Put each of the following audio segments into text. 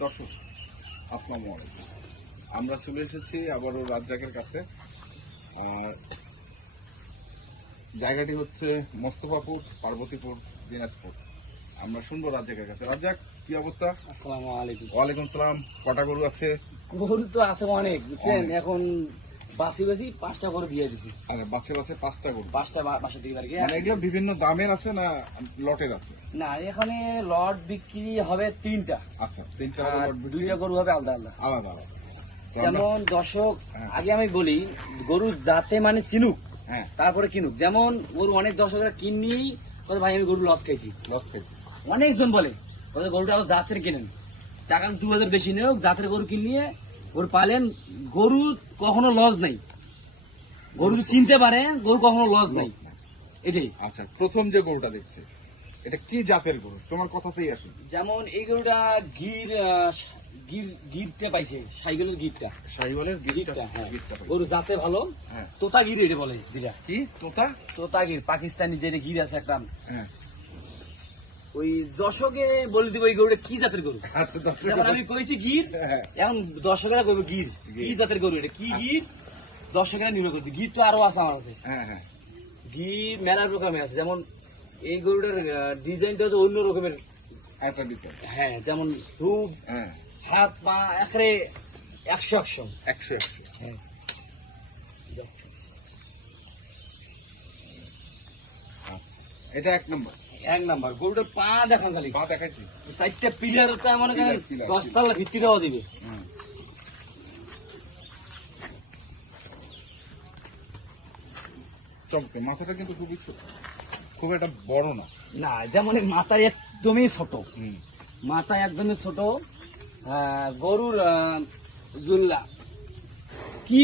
দর্শক আসসালামু আলাইকুম। আমরা চলে এসেছি আবারও রাজ্জাকের কাছে। আর জায়গাটি হচ্ছে মোস্তফাপুর, পার্বতীপুর, দিনাজপুর। আমরা শুনবো রাজ্জাকের কাছে। রাজ্জাক, কি অবস্থা? আসসালামু আলাইকুম। ওয়ালাইকুম সালাম। কটা গরু আছে? গরু তো আছে অনেক, বুঝছেন। এখন বাসি বাসি 5টা গরু দিয়ে দিছি। আরে বাছে বাছে 5টা গরু? 5টা বাসা থেকে আর কি। মানে এগুলো বিভিন্ন দামের আছে না লটের আছে? না, এখানে লট বিক্রি হবে 3টা। আচ্ছা, 3টা আর লট বিক্রি? 2টা গরু হবে আলাদা আলাদা। আলাদা আলাদা। তো আমরা- যেমন দর্শক, হ্যাঁ। আগে আমি বলি, গরু যাতে মানে চিনুক, হ্যাঁ, তারপরে কিনুক। যেমন গরু অনেক দর্শকরা কিনি, ভাই আমি গরু লস খাইছি। লস খেয়েছি। অনেকজন বলে গরুটা আরো জাতের কিনেন, টাকা 2000 বেশি নেওক, জাতের গরু কিনিয়ে গরু পালেন। গরু কখনো লস নাই, গরু যদি চিনতে পারে, গরু কখনো লস নাই। লস না। এটাই। আচ্ছা, প্রথম যে গরুটা দেখছি, এটা কি জাতের গরু? তোমার কথাতেই আসুন। যেমন এই গরুটা গিরটা পাইছে, সাইকেলের গিরটা। শাহিওয়ালের গিরটা, হ্যাঁ। গিরটা পাইছে। গরু জাতে ভালো। হ্যাঁ। তোতা গির এটা বলে দিলা। কি তোতা? তোতা গির, পাকিস্তানি যে গির আছে একটা। হ্যাঁ। ওই দর্শকে বলে দিব এই গরুটা কি জাতের গরু। আচ্ছা, দর্শক- যেমন আমি কইছি গির, হ্যাঁ। এখন দর্শকেরা কইবে গির গির। কি জাতের গরু, এটা কি গির, দর্শকেরা নির্ণয় করবে। গির তো আরো আছে আমার আছে। হ্যাঁ, হ্যাঁ। গির মেলা রকমের আছে। যেমন এই গরুটার ডিজাইনটা হচ্ছে অন্য রকমের। একটা ডিজাইন। হ্যাঁ, যেমন ধূপ, হ্যাঁ, হাত পা একেবারে 100 100 100। হ্যাঁ। আচ্ছা, এটা এক নম্বর। 1 নাম্বার গরুটার পা দেখান খালি, পা দেখাইছি। 4টা পিলার, তার মনে করেন পিলার, 10 তলা ভিত্তি দেওয়া দিবে। হুম। চমকে, মাথাটা কিন্তু খুবই ছোট, খুব একটা বড় না। না, যেমন এই মাথা একদমই ছোট, হুম। মাথা একদমই ছোট। গরুর জুল্লা কি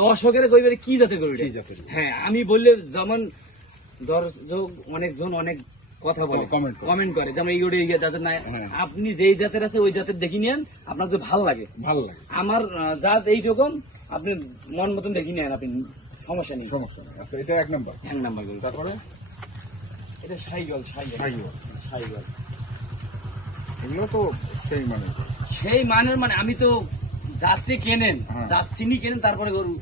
দর্শকের কইবে কি জাতের গরু এটা? কি জাতের? হ্যাঁ, আমি বললে যেমন দর্শক অনেকজন অনেক কথা বলে, কমেন্ট করে। কমেন্ট করে, যেমন এই গরু এই জাতের নাই। হ্যাঁ। আপনি যেই জাতের আছে ওই জাতের দেখি নেন, আপনার যদি ভালো লাগে। ভালো লাগে, আমার জাত এইরকম, আপনি মন মতন দেখি নেন, আপনি সমস্যা নেই। সমস্যা নেই। আচ্ছা, এটা এক নম্বর। 1 নাম্বার গরু। তারপরে এটা সাইগল, শাহিওয়াল। সাইগল। এগুলো তো সেই মানে। সেই মানের, মানে আমি তো যাত্রী কেনেন, হ্যাঁ। জাত চিনি কেনেন, তারপরে গরু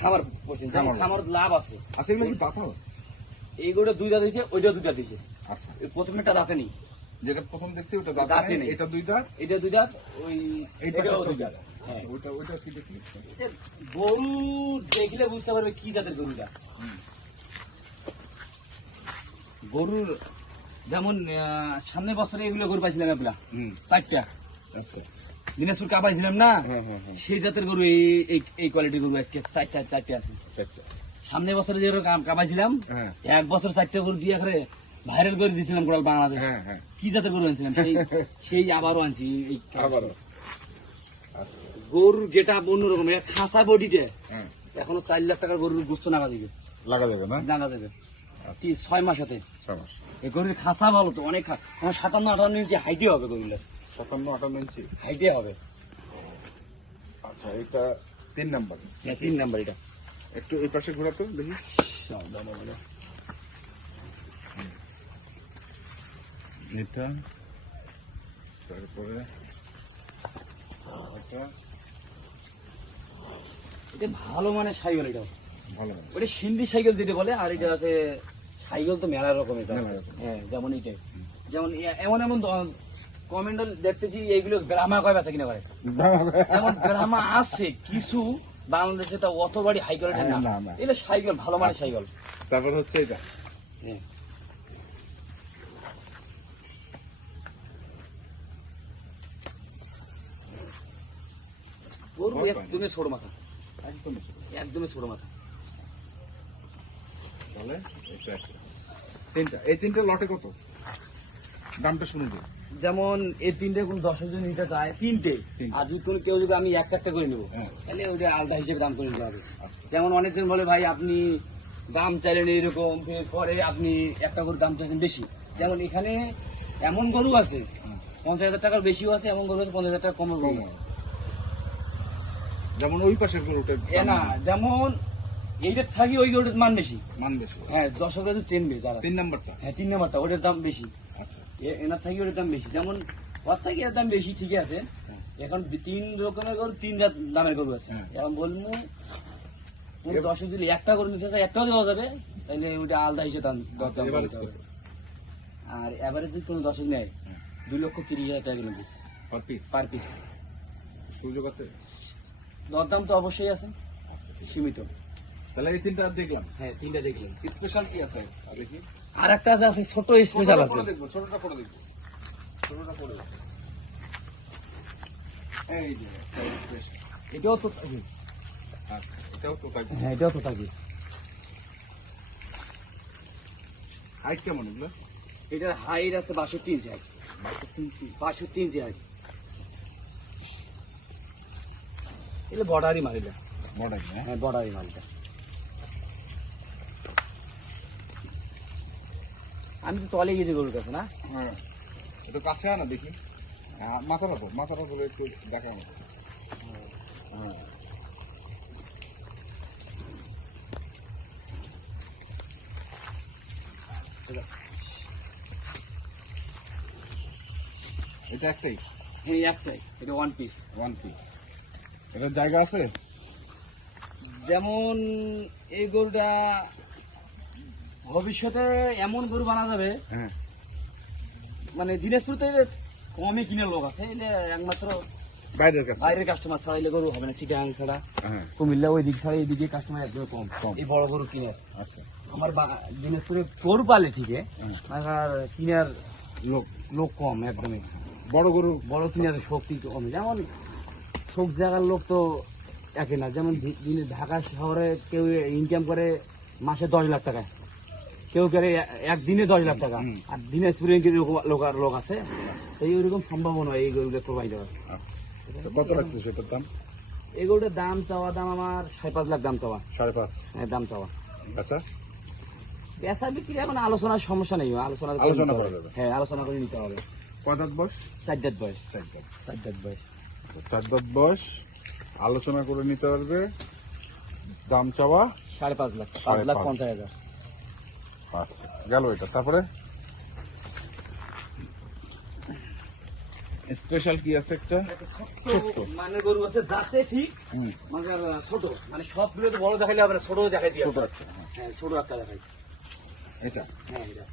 খামার করছেন, যেমন খামার। খামার লাভ আছে। আচ্ছা, এগুলো কি পাথর? এই গরুটা 2 দাঁত দিয়েছে, ওইটা 2 দাঁত দিয়েছে। আচ্ছা, এই প্রথমেটা দাঁতে নেই, যেটা প্রথম দেখছি ওটা দাঁত দাঁতে নেই, নেই। এটা 2 দাঁত। এটা 2 দাঁত, ওই এই এটাও পাশে 2 দাঁত। হ্যাঁ। ওইটা কি দেখি? এটা গরু দেখলে বুঝতে পারবে কি জাতের গরুটা। হুম। গরুর যেমন সামনে বছরে এগুলো গরু পাইছিলাম আপনার হুম। 4টা, আচ্ছা। দিনাজপুর কাপাইছিলাম না, হ্যাঁ, হ্যাঁ, হ্যাঁ। সেই জাতের গরু এই কোয়ালিটির গরু আজকে 4টা আছে। 4টা। সামনে বছরে যে কামাইছিলাম, হ্যাঁ, 1 বছর 4টা গরু দিয়ে করে ভাইরাল করে দিয়েছিলাম গোটাল বাংলাদেশ। হ্যাঁ, হ্যাঁ। কি জাতের গরু আনছিলাম, সেই আবারও আনছি। এই আবারও। আচ্ছা। গরুর গেট আপ অন্যরকম, খাসা বডিতে হ্যাঁ, এখনো 4 লাখ টাকার গরুর গোস্ত নাগা দিবে, লাগা যাবে না? নাগা দেবে 6 মাস হতে। 6 মাস। এই গরুর খাসা ভালো তো, অনেক 57-58 ইঞ্চি হাইটে হবে গরুগুলো, 57-58 ইঞ্চি। হাইটে হবে। আচ্ছা, এটা 3 নাম্বার। 3 নাম্বার এটা। একটু এই পাশে ঘোরাতো দেখি। এটা, তারপরে এটা এটা ভালো মানে সাইকেল, এটা ভালো না। ওটা সিন্ধি সাইকেল যেটা বলে, আর এটা আছে সাইকেল তো মেলা রকমের জাত। মেলা রকমের। হ্যাঁ, যেমন এইটাই, যেমন এমন এমন কমেন্ট দেখতেছি এইগুলো গ্রামা কয় বেচা কিনা করে। যেমন গ্রামা আছে কিছু বাংলাদেশে, তা অত বাড়ি হাই কোয়ালিটির না, না, না। এটা সাইকেল ভালো মানে সাইকেল। তারপর হচ্ছে এটা। হ্যাঁ। গরু ভয় পায় না। একদমই ছোট মাথা, একদম ছোট। একদমই ছোট মাথা। তাহলে এটা একটা। 3টা। এই 3টা লটে কত? দামটা শুনে দিন। যেমন এই 3টে কোন 10 জন নিতে চায় 3টে, আর যদি কোনো কেউ যদি আমি 1-1টা করে নেবো, হ্যাঁ। তাহলে ওইটা আলাদা হিসেবে দাম করে নিতে হবে। আচ্ছা। যেমন অনেকজন বলে ভাই আপনি দাম চাইলেন এরকম, পরে আপনি একটা গরুর দাম চাইছেন বেশি। যেমন এখানে এমন গরু আছে 50,000 টাকার বেশিও আছে, এমন গরু আছে 50,000 টাকা কমও গরু আছে। যেমন ওই পাশের গরুটা এ না, যেমন এইটার থাকি ওই গরুটার মান বেশি। মান বেশি। হ্যাঁ, দর্শকরা তো চেনবে যারা। 3 নাম্বারটা। হ্যাঁ, 3 নাম্বারটা ওটার দাম বেশি, আচ্ছা। এনার থাকি ওটার দাম বেশি। যেমন ওর থেকে এর দাম বেশি, ঠিকই আছে। এখন 3 রকমের গরু 3 জাত দামের গরু আছে। হ্যাঁ। এখন বলবো কোনো দর্শক যদি একটা গরু নিতে চায় একটাও দেওয়া যাবে, তাহলে ওইটা আলাদা হিসেবে দাম আচ্ছা, দরদাম এভারেজ করতে হবে। কত? আর এভারেজ যদি কোনো দর্শক নেয় 2,30,000 টাকা kilo per piece per piece. সুযোগ আছে? দরদাম তো অবশ্যই আছে, সীমিত। তাহলে এই তিনটা দেখলাম, হ্যাঁ 3টা দেখলেন। স্পেশাল কি আছে দেখি। আর একটা আছে ছোট স্পেশাল আছে। দেখবো, ছোটটা পরে দেখবো, ছোটটা পরে দেখবো। এই যে special। এটাও তো আচ্ছা, এটাও তো তাই। হ্যাঁ এটাও তো থাকি। হাইট কেমন এগুলো? এটার হাইট আছে 62 ইঞ্চি হাইট। 62 ইঞ্চি হাইট। এটা বর্ডারি মাল এটা। মডেল হ্যাঁ। হ্যাঁ বর্ডারি মালটা। আমি তো তলে গেছি গরুর কাছে না। হ্যাঁ, একটু কাছে আয় না দেখি। মাথাটা ধরে একটু দেখা আমাকে। হ্যাঁ, এটা একটাই হ্যাঁ একটাই, এটা 1 পিস। One piece. এটার জায়গা আছে? যেমন এই গরুটা ভবিষ্যতে এমন গরু বানা যাবে, হ্যাঁ, মানে দিনাজপুরতে কমই কিনার লোক আছে, এলে একমাত্র বাইরের কাছে। বাইরের কাস্টমার ছাড়া এলে গরু হবে না। চিটাগাং ছাড়া, হ্যাঁ, কুমিল্লা ওই দিক ছাড়া এইদিকে কাস্টমার একদম কম কম। এই বড় গরু কিনে। আচ্ছা, আমার দিনাজপুরে গরু পালে ঠিকই, হ্যাঁ। আর কিনার লোক লোক কম একদমই। বড় গরু। বড় কিনার শক্তি কম। যেমন সব জায়গার লোক তো একে না। যেমন ঢাকা শহরে কেউ ইনকাম করে মাসে 10 লাখ টাকা, কেউ করে একদিনে 10 লাখ টাকা। হুম। আর দিনাজপুরে লোক আছে, এই ওইরকম সম্ভাবনা এই গরুটা প্রোভাইড হয়। আচ্ছা, তো কত রাখছে সেটার দাম? এই গরুটার দাম চাওয়া দাম আমার 5.5 লাখ দাম চাওয়া। 5.5। হ্যাঁ দাম চাওয়া। আচ্ছা, বেচা বিক্রি এখন আলোচনার সমস্যা নেই, আলোচনা করে আলোচনা নিতে করা হবে। যাবে। হ্যাঁ আলোচনা করে নিতে হবে। কয় দাঁত বয়স? 4 দাঁত বয়স। 4 দাঁত। 4 দাঁত বয়স। 4 দাঁত বয়স, আলোচনা করে নিতে পারবে। দাম চাওয়া 5.5 লাখ, 5.5 5,50,000। আচ্ছা, গেল এটা। তারপরে স্পেশাল কি আছে একটা? ছোট মানে গরু আছে যাতে ঠিক, হুম, মানে ছোট, মানে সবগুলো তো বড় দেখাইলে হবে না, ছোট দেখাই দিয়ে। ছোট একটা, হ্যাঁ। হ্যাঁ ছোট একটা দেখাই। এটা হ্যাঁ এটা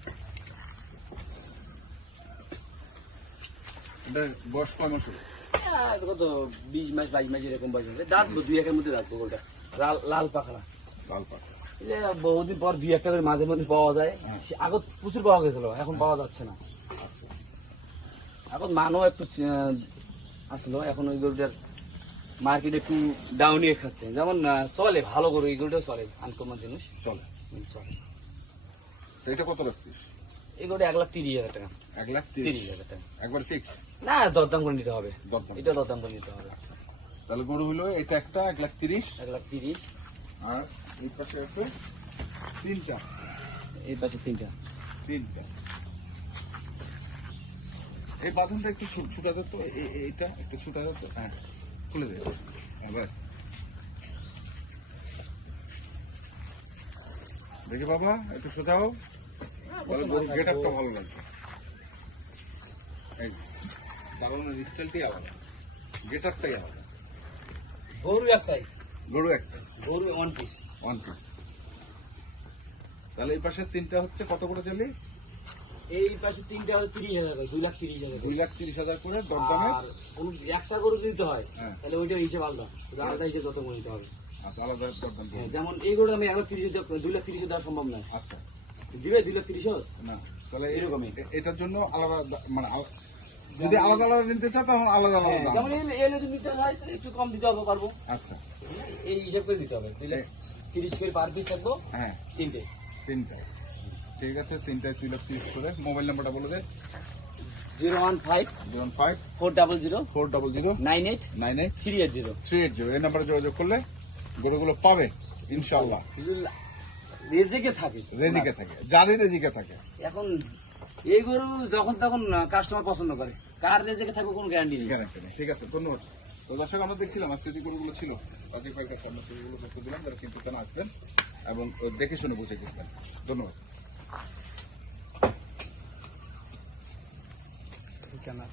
এটা বয়স কয় মাস হলো? কত 20 মাস 22 মাস এরকম বয়স আছে। দাঁত 2-1 মধ্যে দাঁত গরুটা, লাল পাখা। লাল পাতা। এই যে বহুদিন পর 2-1 করে মাঝে মধ্যে পাওয়া যায়। হ্যাঁ। আগে প্রচুর পাওয়া গেছিল, এখন পাওয়া যাচ্ছে না। আচ্ছা, এখন মানও একটু আসলো, এখন ওই গরুটার মার্কেট একটু ডাউনই খাচ্ছে। যেমন চলে ভালো গরু, এই গরুটাও চলে, আনকমন জিনিস চলে। চলে। তো এটা কত রাখছিস? এই গরুটা 1,30,000 টাকা। 1,30,000 30,000 টাকা। একবার ফিক্সড না দরদাম করে নিতে হবে, দরদাম। এটা দরদাম করে নিতে হবে। তাহলে গরু হলো এটা একটা 1,30,000, 1,30,000। আর এই পাশে আছে তিনটা। এই পাশে 3টা। এই বাঁধনটা একটু ছুটাতে তো, এইটা একটু ছুটাতে তো। হ্যাঁ, খুলে দে। হ্যাঁ, ব্যাস। দেখি বাবা একটু সোজাও, তাহলে গরুর গেট আপটা ভালো লাগবে। এই দাঁড়ানোর স্টাইলটাই আলাদা, গেট আপটাই আলাদা। গরু একটাই, গরু একটা, গরু 1 পিস। One piece. তাহলে এই পাশে তিনটা হচ্ছে কত করে চলি? এই পাশে 3টা হলো 30,000 করে, 2,30,000 করে। 2,30,000 করে দরদামে। আর কোন একটা গরু দিতে হয়, হ্যাঁ। তাহলে ওইটা হিসেব আলাদা, আলাদা হিসেব যত করে নিতে হবে। আচ্ছা, আলাদা দরদাম হ্যাঁ, করবে। যেমন এই গরুটা আমি 2,30,000 দেওয়া সম্ভব নয়। আচ্ছা, দিবে 2,30,000। না তাহলে এরকমই। এটার জন্য আলাদা মানে যদি আলাদা আলাদা নিতে চাও তখন আলাদা হ্যাঁ, আলাদা যেমন দাম। এলে যদি নিতে হয় তাহলে একটু কম দিতে হবে পারবো। আচ্ছা, এই হিসাব করে দিতে হবে। 2,30,000 করে পার পিস থাকবো, হ্যাঁ, 3টে। তিনটা। ঠিক আছে, তিনটায় 2,30,000 করে। মোবাইল নাম্বারটা বলে দে। 015 05 400 400 98 98 380। 380। এই নাম্বারে যোগাযোগ করলে গরুগুলো পাবে ইনশাল্লাহ। রেজেকে থাকে, রেজিকে থাকে, জারি রেজিকে থাকে। এখন এই গরু যখন তখন কাস্টমার পছন্দ করে, কার রেজেকে থাকবে কোনো গ্যারান্টি নেই। গ্যারান্টি নেই। ঠিক আছে, ধন্যবাদ। তো দর্শক, আমরা দেখছিলাম আজকে যে গরুগুলো ছিল, রাকিব ভাইয়ের কাছে আমরা সেগুলো তথ্য দিলাম, যারা কিন্তু কেন আসবেন এবং দেখে শুনে বুঝে কিনবেন। ধন্যবাদ। কেনা